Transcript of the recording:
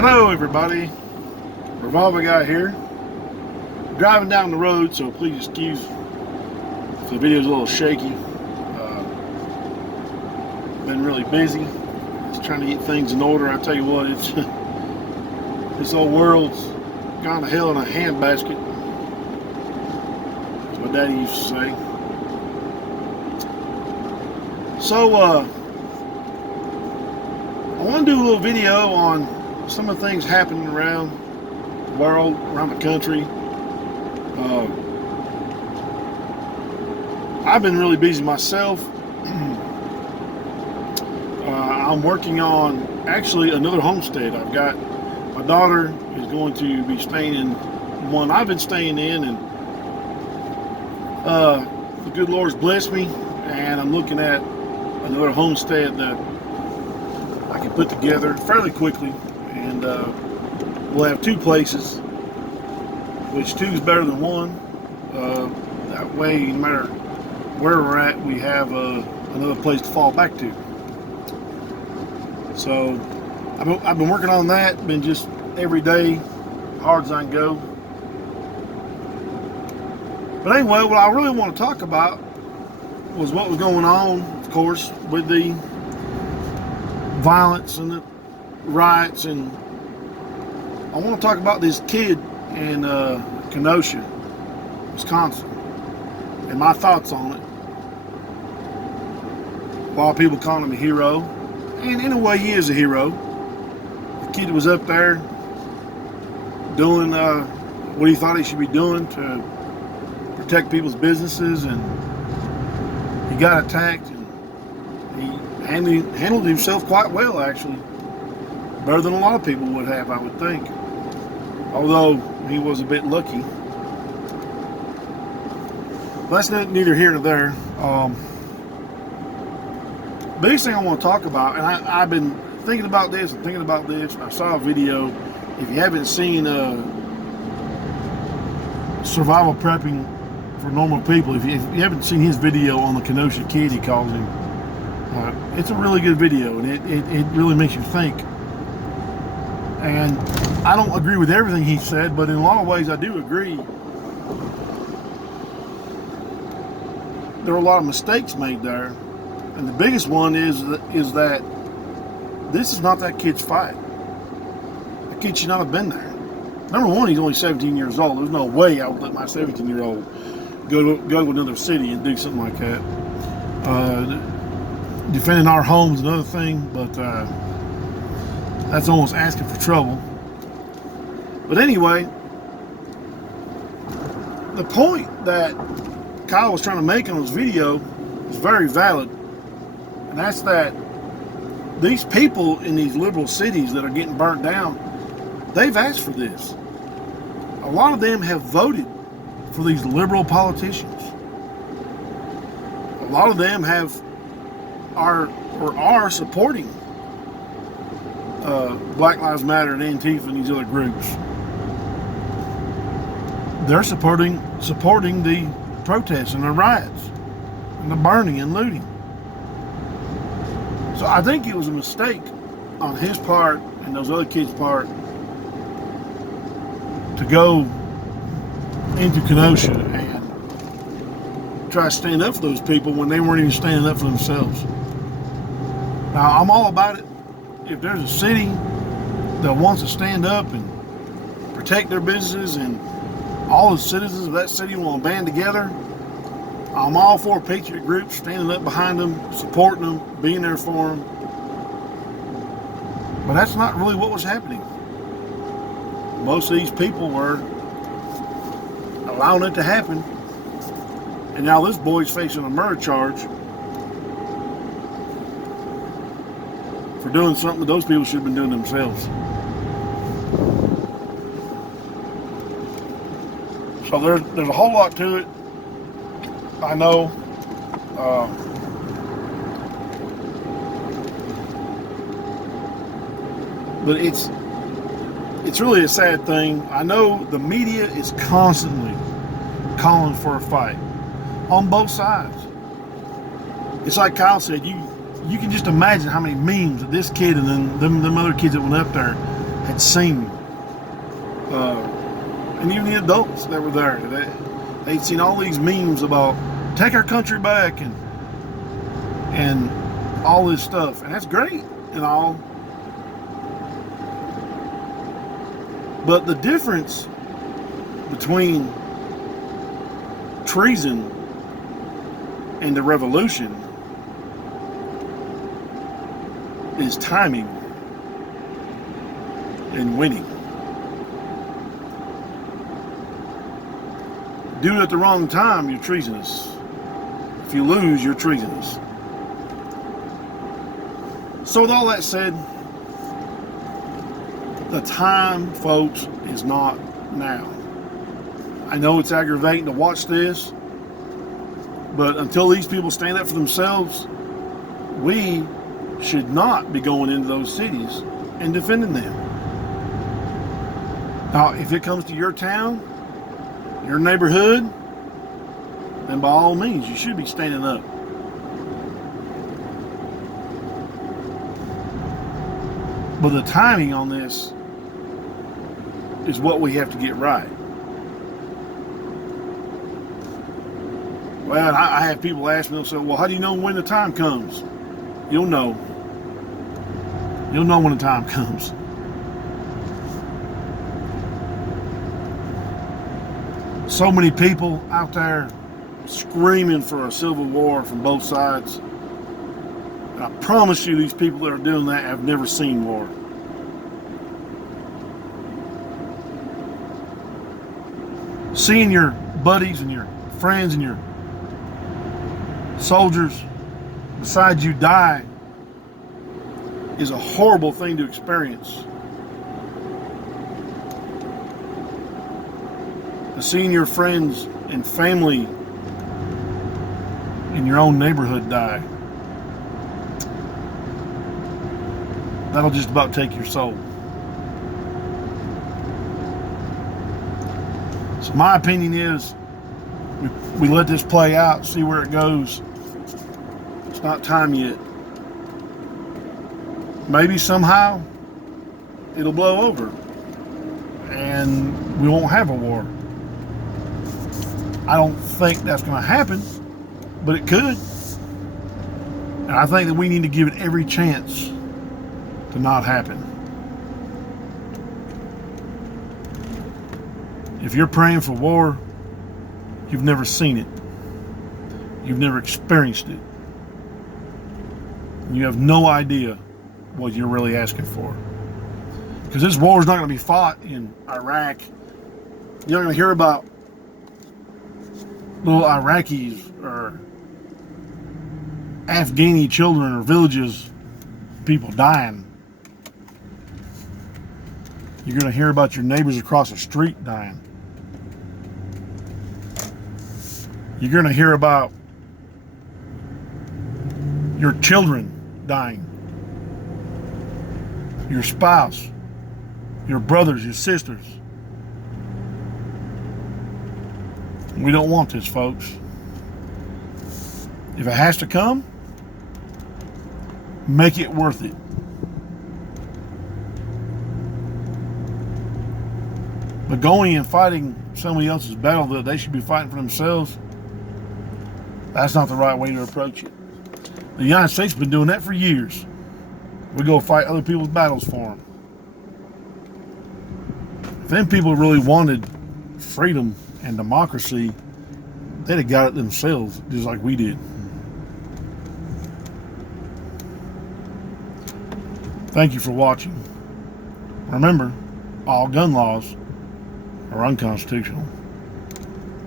Hello everybody, Revolver Guy here. Driving down the road, so please excuse if the video's a little shaky. Been really busy, just trying to get things in order. I tell you what, it's this whole world's gone to hell in a handbasket, as my daddy used to say. So I want to do a little video on some of the things happening around the world, around the country. I've been really busy myself. I'm working on actually another homestead. I've got my daughter is going to be staying in one I've been staying in, and the good Lord's blessed me, and I'm looking at another homestead that I can put together fairly quickly. And we'll have two places, which two is better than one. That way, no matter where we're at, we have another place to fall back to. So I've been working on that, been just every day, hard as I can go. But anyway, what I really want to talk about was what was going on, of course, with the violence and the riots, and I want to talk about this kid in Kenosha, Wisconsin, and my thoughts on it. A lot of people call him a hero, and in a way he is a hero. The kid was up there doing what he thought he should be doing to protect people's businesses, and he got attacked, and he handled himself quite well, actually. Better than a lot of people would have, I would think. Although he was a bit lucky. But that's neither here nor there. Biggest thing I want to talk about, and I've been thinking about this and thinking about this. I saw a video. If you haven't seen survival prepping for normal people, if you haven't seen his video on the Kenosha kid, he calls him, it's a really good video, and it really makes you think. And I don't agree with everything he said, but in a lot of ways I do agree. There are a lot of mistakes made there, and the biggest one is that this is not that kid's fight. That kid should not have been there. Number one, he's only 17 years old. There's no way I would let my 17-year-old go to another city and do something like that. Defending our home's another thing, but that's almost asking for trouble. But anyway, the point that Kyle was trying to make on his video is very valid. And that's that these people in these liberal cities that are getting burnt down, they've asked for this. A lot of them have voted for these liberal politicians. A lot of them are supporting Black Lives Matter and Antifa and these other groups. They're supporting the protests and the riots and the burning and looting. So I think it was a mistake on his part and those other kids' part to go into Kenosha and try to stand up for those people when they weren't even standing up for themselves. Now, I'm all about it. If there's a city that wants to stand up and protect their businesses, and all the citizens of that city want to band together, I'm all for patriot groups standing up behind them, supporting them, being there for them. But that's not really what was happening. Most of these people were allowing it to happen, and now this boy's facing a murder charge for doing something that those people should have been doing themselves. So there's a whole lot to it. I know. But it's really a sad thing. I know the media is constantly calling for a fight on both sides. It's like Kyle said, you can just imagine how many memes that this kid and then them other kids that went up there had seen, and even the adults that were there, they'd seen all these memes about take our country back and all this stuff, and that's great and all. But the difference between treason and the revolution is timing and winning. Do it at the wrong time, you're treasonous. If you lose, you're treasonous. So with all that said, the time, folks, is not now. I know it's aggravating to watch this, but until these people stand up for themselves, we should not be going into those cities and defending them. Now, if it comes to your town, your neighborhood, then by all means, you should be standing up. But the timing on this is what we have to get right. Well, I have people ask me, they'll say, well, how do you know when the time comes? You'll know. You'll know when the time comes. So many people out there screaming for a civil war from both sides. And I promise you, these people that are doing that have never seen war. Seeing your buddies and your friends and your soldiers beside you die is a horrible thing to experience. Seeing your friends and family in your own neighborhood die, that'll just about take your soul. So my opinion is we let this play out, see where it goes. It's not time yet. Maybe somehow it'll blow over and we won't have a war. I don't think that's going to happen, but it could. And I think that we need to give it every chance to not happen. If you're praying for war, you've never seen it. You've never experienced it. You have no idea what you're really asking for. Because this war is not going to be fought in Iraq. You're not going to hear about little Iraqis or Afghani children or villages, people dying. You're going to hear about your neighbors across the street dying. You're going to hear about your children dying. Your spouse, your brothers, your sisters. We don't want this, folks. If it has to come, make it worth it. But going and fighting somebody else's battle that they should be fighting for themselves, that's not the right way to approach it. The United States has been doing that for years. We go fight other people's battles for them. If them people really wanted freedom and democracy, they'd have got it themselves, just like we did. Thank you for watching. Remember, all gun laws are unconstitutional.